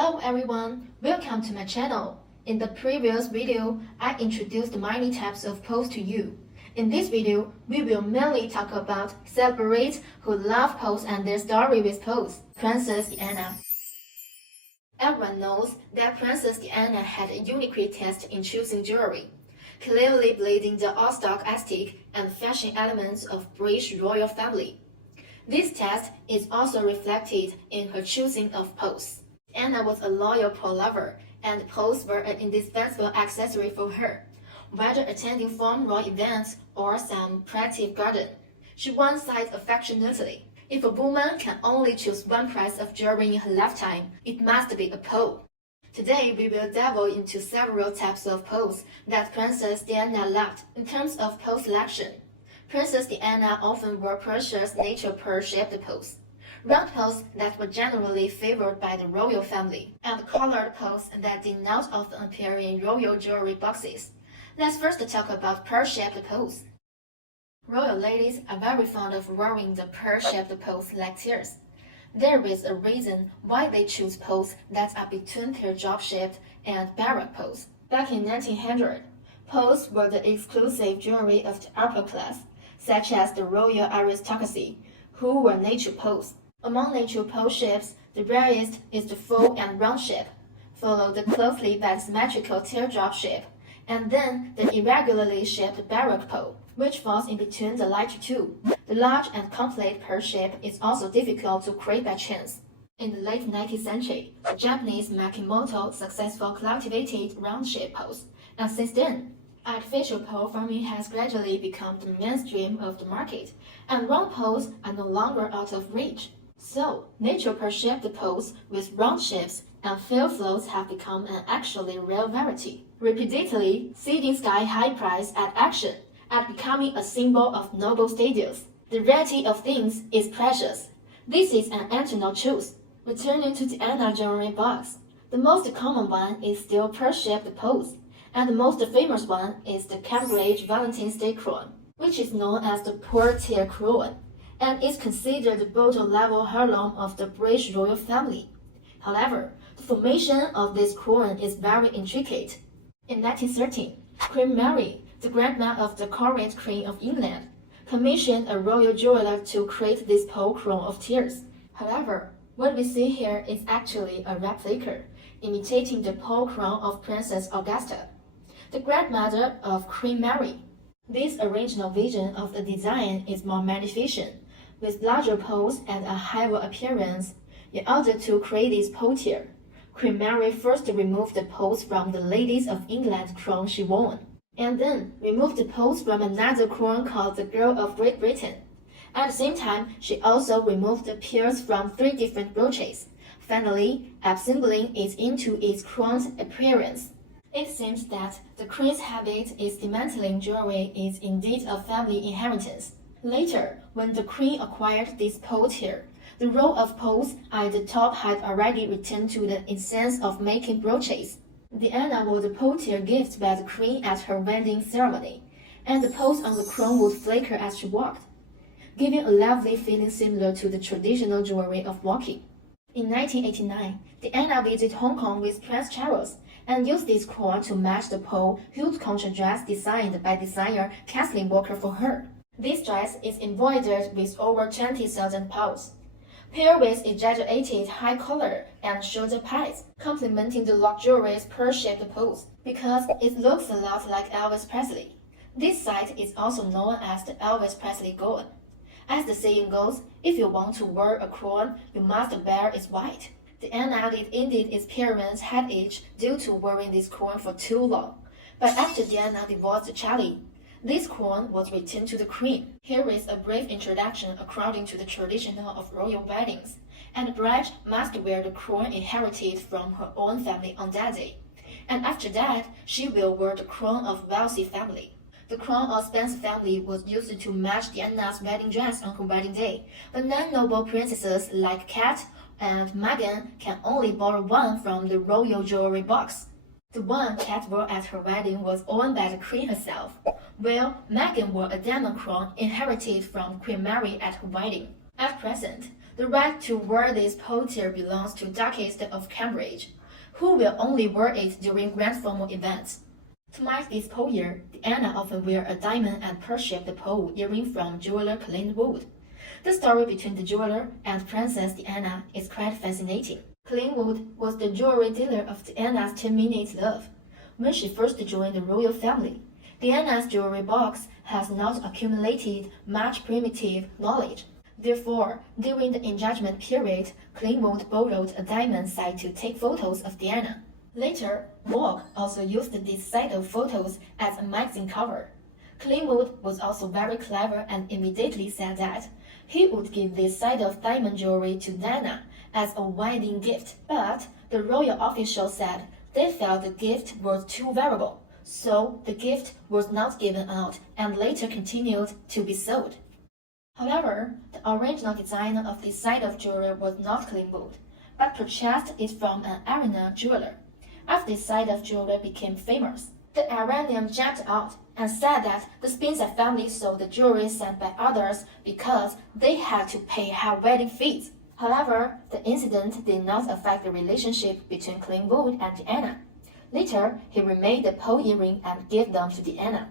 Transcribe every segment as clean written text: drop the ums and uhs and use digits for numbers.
Hello everyone, welcome to my channel. In the previous video, I introduced many types of pose to you. In this video, we will mainly talk about celebrities who love pose and their story with pose. Princess Diana. Everyone knows that Princess Diana had a unique taste in choosing jewelry, clearly blending the all-stock aesthetic and fashion elements of British royal family. This taste is also reflected in her choosing of pose. Diana was a loyal pro lover, and pose were an indispensable accessory for her. Whether attending formal events or some private garden, she once said affectionately, "If a woman can only choose one piece of jewelry in her lifetime, it must be a pose." Today, we will delve into several types of pose that Princess Diana loved. In terms of pose selection, Princess Diana often wore precious natural pearl-shaped pose, round pose that were generally favored by the royal family, and colored pose that did not often appear in royal jewelry boxes. Let's first talk about pearl-shaped pose. Royal ladies are very fond of wearing the pearl-shaped pose like tears. There is a reason why they choose pose that are between teardrop-shaped and baroque pose. Back in 1900, pose were the exclusive jewelry of the upper class, such as the royal aristocracy, who were natural pose. Among natural pose shapes, the rarest is the full and round shape, followed closely by the symmetrical teardrop shape, and then the irregularly shaped baroque pose, which falls in between the latter two. The large and complete pearl shape is also difficult to create by chance. In the late 19th century, the Japanese Makimoto successfully cultivated round-shape pose, and since then, artificial pole forming has gradually become the mainstream of the market, and round poles are no longer out of reach. So, natural pearl-shaped pose with round shapes and fill floats have become an actually rare variety, repeatedly ceding sky-high price at auction and becoming a symbol of noble status. The variety of things is precious. This is an internal truth. Returning to the Diana jewelry box, the most common one is still pearl-shaped pose, and the most famous one is the Cambridge Valentine's Day crown, which is known as the Portier crown, and is considered the bottom-level heirloom of the British royal family. However, the formation of this crown is very intricate. In 1913, Queen Mary, the grandma of the current Queen of England, commissioned a royal jeweler to create this pearl crown of tears. However, what we see here is actually a replica, imitating the pearl crown of Princess Augusta, the grandmother of Queen Mary. This original vision of the design is more magnificent, with larger pearls and a higher appearance. In order to create this pearl tier, Queen Mary first removed the pearls from the ladies of England crown she wore, and then removed the pearls from another crown called the Girl of Great Britain. At the same time, she also removed the pearls from 3 different brooches, finally assembling it into its crown's appearance. It seems that the Queen's habit is dismantling jewelry is indeed a family inheritance. Later, when the Queen acquired this pearl tier, the row of pearls at the top had already returned to the essence of making brooches. Diana wore the pearl tier gift by the Queen at her wedding ceremony, and the pearls on the crown would flicker as she walked, giving a lovely feeling similar to the traditional jewelry of walking. In 1989, Diana visited Hong Kong with Prince Charles and used this crown to match the pearl hued concha dress designed by designer Kathleen Walker for her. This dress is embroidered with over 20,000 pearls, paired with exaggerated high collar and shoulder pads, complementing the luxurious pearl-shaped pose, because it looks a lot like Elvis Presley. This site is also known as the Elvis Presley gown. As the saying goes, if you want to wear a crown, you must wear it white. Diana did indeed experience headache due to wearing this crown for too long, but after Diana divorced Charlie, this crown was returned to the Queen. Here is a brief introduction according to the tradition of royal weddings, and the bride must wear the crown inherited from her own family on that day, and after that, she will wear the crown of wealthy family. The crown of Spencer family was used to match Diana's wedding dress on her wedding day, but non-noble princesses like Kate and Meghan can only borrow one from the royal jewelry box. The one Kate wore at her wedding was owned by the Queen herself, while Meghan wore a diamond crown inherited from Queen Mary at her wedding. At present, The right to wear this pearl tier belongs to Duchess of Cambridge, who will only wear it during grand formal events. To mark this pearl year, Diana often wear a diamond and pearl-shaped pearl earring from jeweler Collingwood. The story between the jeweler and Princess Diana is quite fascinating. Collingwood was the jewelry dealer of Diana's 10-minute love. When she first joined the royal family, Diana's jewelry box has not accumulated much primitive knowledge. Therefore, during the engagement period, Collingwood borrowed a diamond set to take photos of Diana. Later, Vogue also used this set of photos as a magazine cover. Collingwood was also very clever and immediately said that he would give this set of diamond jewelry to Diana as a wedding gift, but the royal officials said they felt the gift was too valuable, so the gift was not given out and later continued to be sold. However, the original designer of this set of jewelry was not Collingwood, but purchased it from an Iranian jeweler. After this set of jewelry became famous, the Iranian jumped out and said that the Spencer family sold the jewelry sent by others because they had to pay high wedding fees. However, the incident did not affect the relationship between Collingwood and Diana. Later, he remade the pearl earring and gave them to Diana.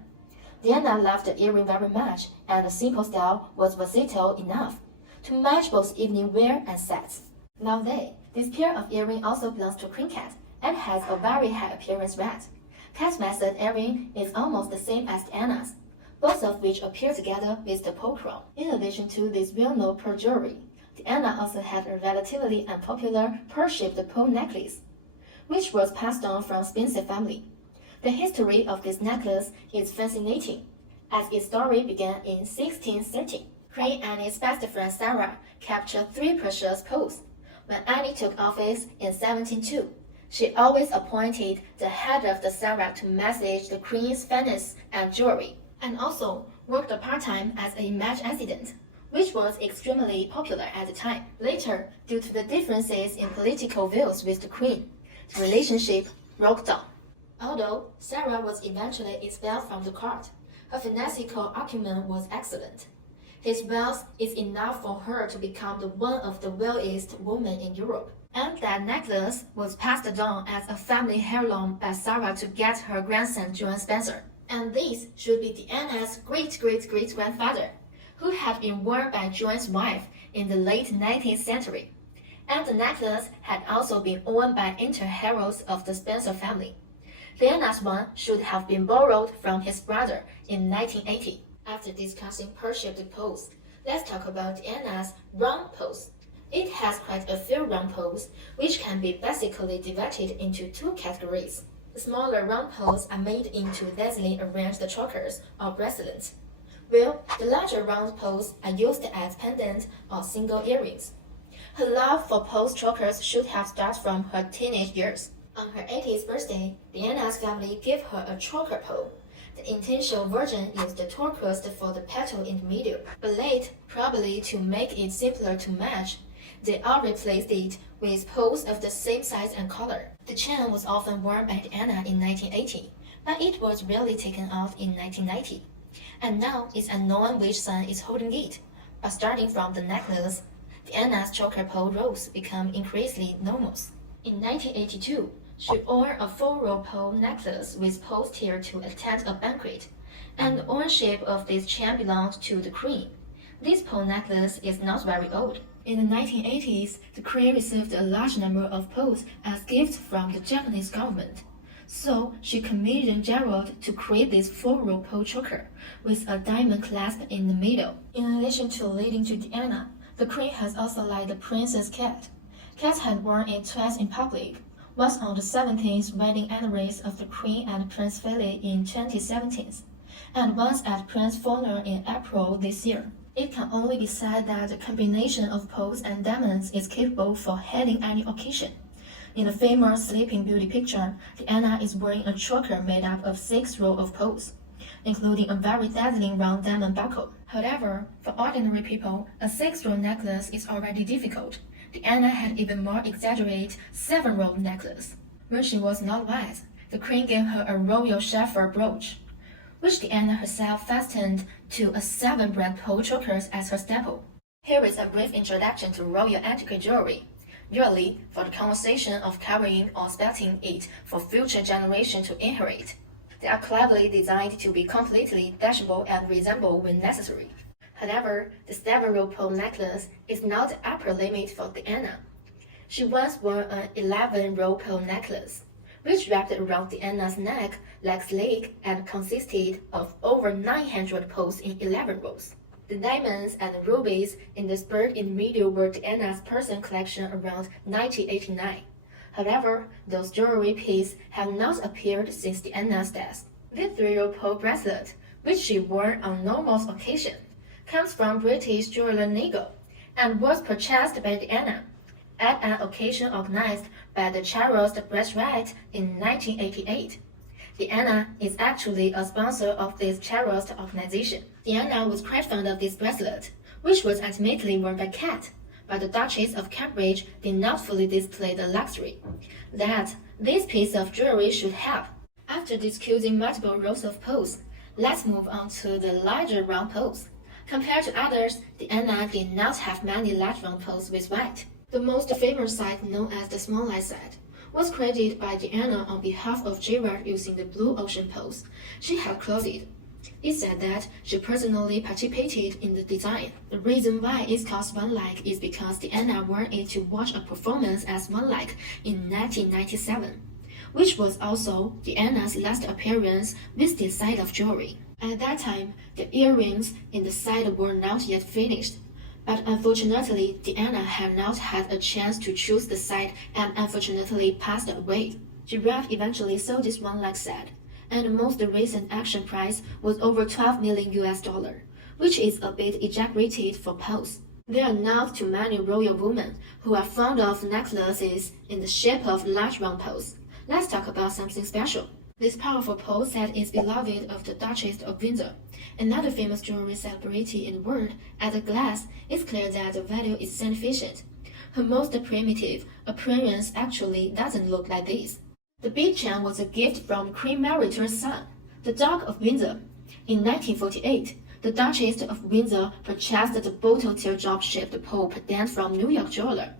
Diana loved the earring very much, and the simple style was versatile enough to match both evening wear and sets. Nowadays, this pair of earring also belongs to Queen Cat and has a very high appearance rate. Cat's method earring is almost the same as Diana's, both of which appear together with the pearl crown. In addition to this well-known pearl jewelry, Diana also had a relatively unpopular pearl-shaped pearl necklace, which was passed on from Spencer family. The history of this necklace is fascinating, as its story began in 1613. Queen Anne's best friend Sarah captured 3 precious pearls. When Anne took office in 1702, she always appointed the head of the Sarah to manage the Queen's finance and jewelry, and also worked part-time as a match assistant, which was extremely popular at the time. Later, due to the differences in political views with the Queen, the relationship broke down. Although Sarah was eventually expelled from the court, her financial acumen was excellent. His wealth is enough for her to become one of the wealthiest women in Europe. And that necklace was passed down as a family heirloom by Sarah to get her grandson John Spencer. And this should be Diana's great-great-great-grandfather, who had been worn by John's wife in the late 19th century. And the necklace had also been worn by inter-heroes of the Spencer family. Diana's one should have been borrowed from his brother in 1980. After discussing pearl-shaped pearls, let's talk about Diana's round pearls. It has quite a few round pearls, which can be basically divided into 2 categories. The smaller round pearls are made into lazily arranged chokers or bracelets, while the larger round pearls are used as pendants or single earrings. Her love for pearl chokers should have started from her teenage years. On her 80th birthday, Diana's family gave her a choker pearl. The intentional version used the turquoise for the petal in the middle, but late, probably to make it simpler to match, they all replaced it with pearls of the same size and color. The chain was often worn by Diana in 1980, but it was rarely taken off in 1990. And now it's unknown which son is holding it. But starting from the necklace, Diana's choker pearl rows become increasingly normal. In 1982, she wore a 4-row pearl necklace with pearls tier to attend a banquet, and the ownership of this chain belonged to the Queen. This pearl necklace is not very old. In the 1980s, the Queen received a large number of pearls as gifts from the Japanese government. So she commissioned Gerald to create this 4-row pearl choker with a diamond clasp in the middle. In addition to leading to Diana, the Queen has also led the Princess Cat. Cat had worn it twice in public, once on the 17th wedding anniversary of the Queen and Prince Philip in 2017, and once at Prince funeral in April this year. It can only be said that the combination of pearls and diamonds is capable for handling any occasion. In the famous Sleeping Beauty picture, Diana is wearing a choker made up of 6 rows of pearls, including a very dazzling round diamond buckle. However, for ordinary people, a 6-row necklace is already difficult. Diana had even more exaggerated 7-row necklace. When she was not wise, the Queen gave her a royal sapphire brooch, which Diana herself fastened to a 7 brand pearl chokers as her staple. Here is a brief introduction to royal antique jewelry. Usually, for the conversation of carrying or expecting it for future generations to inherit. They are cleverly designed to be completely detachable and resemble when necessary. However, the several pearl necklace is not the upper limit for Diana. She once wore an 11-row pearl necklace, which wrapped around Diana's neck like slick and consisted of over 900 pearls in 11 rows. The diamonds and rubies in the skirt in the middle were Diana's personal collection around 1989. However, those jewelry pieces have not appeared since Diana's death. The 3-row pearl bracelet, which she wore on numerous occasions, comes from British jeweler Nigel and was purchased by Diana at an occasion organized by the Charles Bracelet in 1988. Diana is actually a sponsor of this Charles organization. Diana was quite fond of this bracelet, which was ultimately worn by Kat, but the Duchess of Cambridge did not fully display the luxury that this piece of jewelry should have. After discussing multiple rows of pearls, let's move on to the larger round pearls. Compared to others, Diana did not have many large round pearls with white. The most famous site, known as the Small Light site, was created by Diana on behalf of Gerard using the Blue Ocean pearls she had clothed. It said that she personally participated in the design. The reason why it's called One Like is because Diana wore it to watch a performance as One Like in 1997, which was also Diana's last appearance with this side of jewelry. At that time, the earrings in the side were not yet finished. But unfortunately, Diana had not had a chance to choose the side and unfortunately passed away. Giraffe eventually sold this One Like set, and the most recent auction price was over $12 million, which is a bit exaggerated for pearls. There are not too many royal women who are fond of necklaces in the shape of large round pearls. Let's talk about something special. This powerful pearl set is beloved of the Duchess of Windsor, another famous jewelry celebrity in the world. At a glance, it's clear that the value is sufficient. Her most primitive appearance actually doesn't look like this. The bead chain was a gift from Queen Mary's son, the Duke of Windsor. In 1948, the Duchess of Windsor purchased the bottle teardrop-shaped pearl pendant from New York jeweler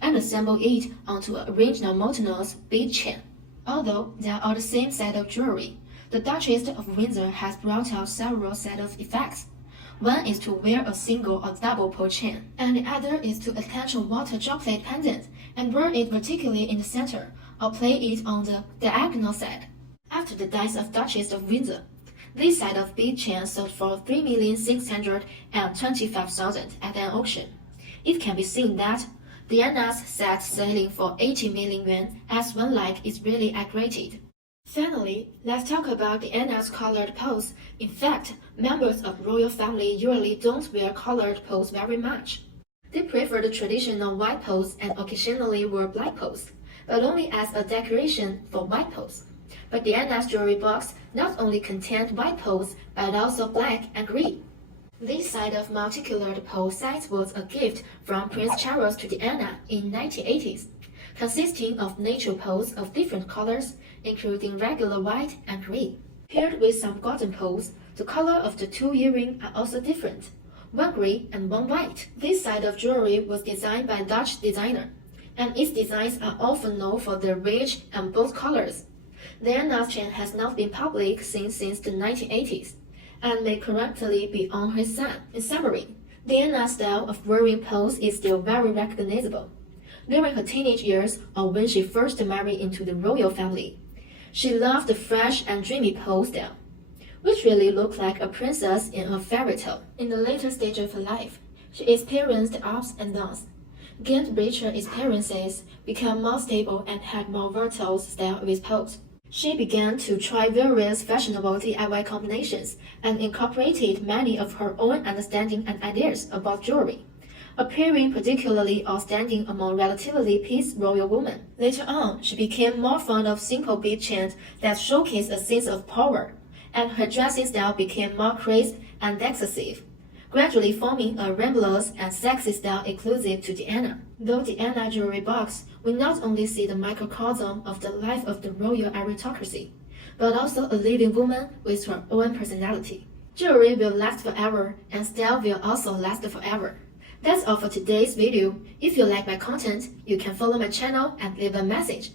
and assembled it onto an original Montanus bead chain. Although they are all the same set of jewelry, the Duchess of Windsor has brought out several set of effects. One is to wear a single or double pearl chain, and the other is to attach a water droplet pendant and wear it vertically in the center, or play it on the diagonal side. After the death of Duchess of Windsor, this set of bead chain sold for $3,625,000 at an auction. It can be seen that Diana's set selling for 80 million yuan as One Like is really aggravated. Finally, let's talk about Diana's colored pearls. In fact, members of royal family usually don't wear colored pearls very much. They prefer the traditional white pearls and occasionally wear black pearls, but only as a decoration for white pearls. But Diana's jewelry box not only contained white pearls, but also black and green. This set of multicolored pearl sets was a gift from Prince Charles to Diana in 1980s, consisting of natural pearls of different colors, including regular white and green. Paired with some golden pearls, the color of the two earrings are also different, one green and one white. This set of jewelry was designed by a Dutch designer, and its designs are often known for their rich and bold colors. Diana's chain has not been public since the 1980s. And may currently be on her son. In summary, Diana's style of wearing pearls is still very recognizable. During her teenage years or when she first married into the royal family, she loved the fresh and dreamy pearl style, which really looked like a princess in a fairy tale. In the later stage of her life, she experienced ups and downs, gained richer experiences, became more stable, and had more versatile style with pearls. She began to try various fashionable DIY combinations and incorporated many of her own understanding and ideas about jewelry, appearing particularly outstanding among relatively peace royal women. Later on, she became more fond of simple bead chains that showcased a sense of power, and her dressing style became more crisp and excessive, gradually forming a rambler's and sexy style exclusive to Diana. Though Diana jewelry box, we not only see the microcosm of the life of the royal aristocracy, but also a living woman with her own personality. Jewelry will last forever, and style will also last forever. That's all for today's video. If you like my content, you can follow my channel and leave a message.